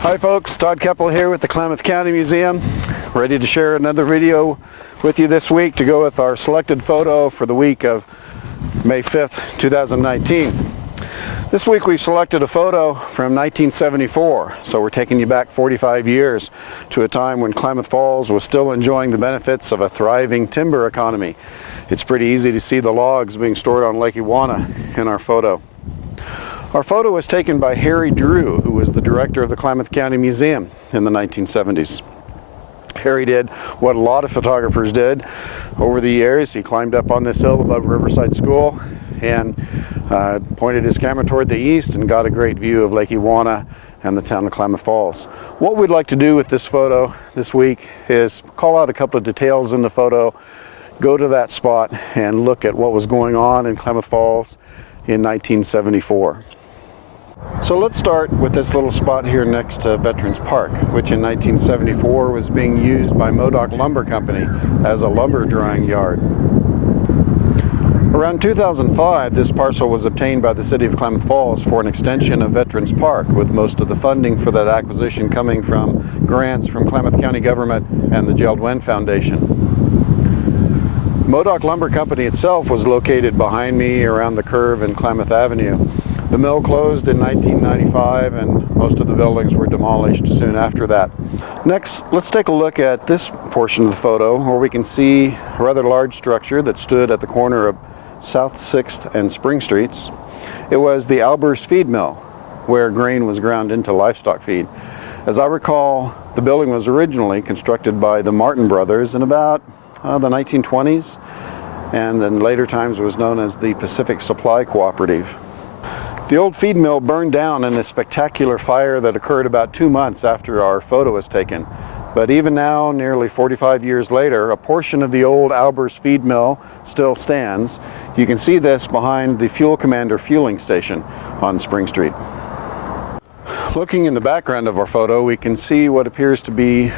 Hi folks, Todd Keppel here with the Klamath County Museum, ready to share another video with you this week to go with our selected photo for the week of May 5th, 2019. This week we selected a photo from 1974, so we're taking you back 45 years to a time when Klamath Falls was still enjoying the benefits of a thriving timber economy. It's pretty easy to see the logs being stored on Lake Ewauna in our photo. Our photo was taken by Harry Drew, who was the director of the Klamath County Museum in the 1970s. Harry did what a lot of photographers did over the years. He climbed up on this hill above Riverside School and pointed his camera toward the east and got a great view of Lake Ewauna and the town of Klamath Falls. What we'd like to do with this photo this week is call out a couple of details in the photo, go to that spot and look at what was going on in Klamath Falls in 1974. So let's start with this little spot here next to Veterans Park, which in 1974 was being used by Modoc Lumber Company as a lumber drying yard. Around 2005, this parcel was obtained by the city of Klamath Falls for an extension of Veterans Park, with most of the funding for that acquisition coming from grants from Klamath County government and the Gerald Wen Foundation. Modoc Lumber Company itself was located behind me around the curve in Klamath Avenue. The mill closed in 1995 and most of the buildings were demolished soon after that. Next, let's take a look at this portion of the photo where we can see a rather large structure that stood at the corner of South 6th and Spring Streets. It was the Albers feed mill where grain was ground into livestock feed. As I recall, the building was originally constructed by the Martin brothers in about the 1920s, and in later times was known as the Pacific Supply Cooperative. The old feed mill burned down in a spectacular fire that occurred about 2 months after our photo was taken. But even now, nearly 45 years later, a portion of the old Albers feed mill still stands. You can see this behind the Fuel Commander fueling station on Spring Street. Looking in the background of our photo, we can see what appears to be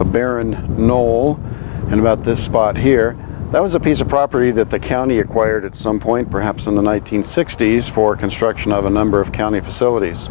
a barren knoll, and about this spot here. That was a piece of property that the county acquired at some point, perhaps in the 1960s, for construction of a number of county facilities.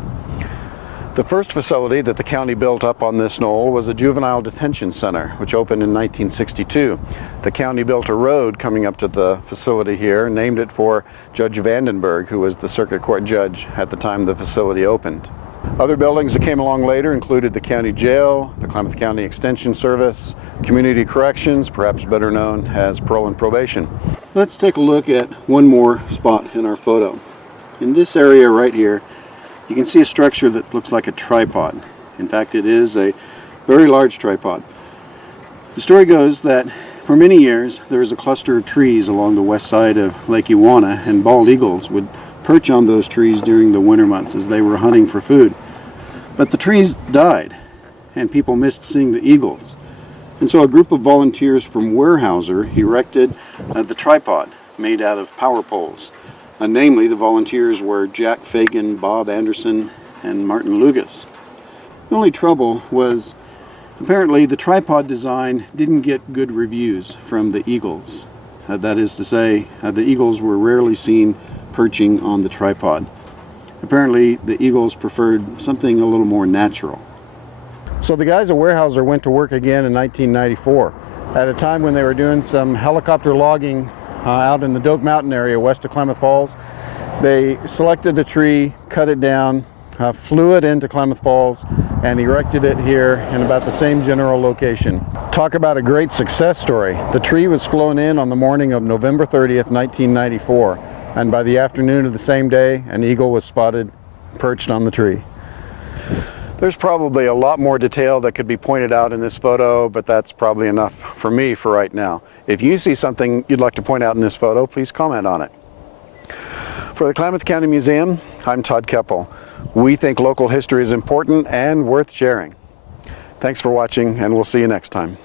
The first facility that the county built up on this knoll was a juvenile detention center, which opened in 1962. The county built a road coming up to the facility here, named it for Judge Vandenberg, who was the circuit court judge at the time the facility opened. Other buildings that came along later included the county jail, the Klamath County Extension Service, community corrections, perhaps better known as parole and probation. Let's take a look at one more spot in our photo. In this area right here, you can see a structure that looks like a tripod. In fact, it is a very large tripod. The story goes that for many years there was a cluster of trees along the west side of Lake Ewauna, and bald eagles would perch on those trees during the winter months as they were hunting for food. But the trees died and people missed seeing the eagles. And so a group of volunteers from Weyerhaeuser erected the tripod made out of power poles. Namely, the volunteers were Jack Fagan, Bob Anderson, and Martin Lugas. The only trouble was apparently the tripod design didn't get good reviews from the eagles. That is to say, the eagles were rarely seen perching on the tripod. Apparently the eagles preferred something a little more natural. So the guys at Weyerhaeuser went to work again in 1994 at a time when they were doing some helicopter logging out in the Doak Mountain area west of Klamath Falls. They selected a tree, cut it down, flew it into Klamath Falls, and erected it here in about the same general location. Talk about a great success story. The tree was flown in on the morning of November 30th, 1994. And by the afternoon of the same day, an eagle was spotted perched on the tree. There's probably a lot more detail that could be pointed out in this photo, but that's probably enough for me for right now. If you see something you'd like to point out in this photo, please comment on it. For the Klamath County Museum, I'm Todd Keppel. We think local history is important and worth sharing. Thanks for watching, and we'll see you next time.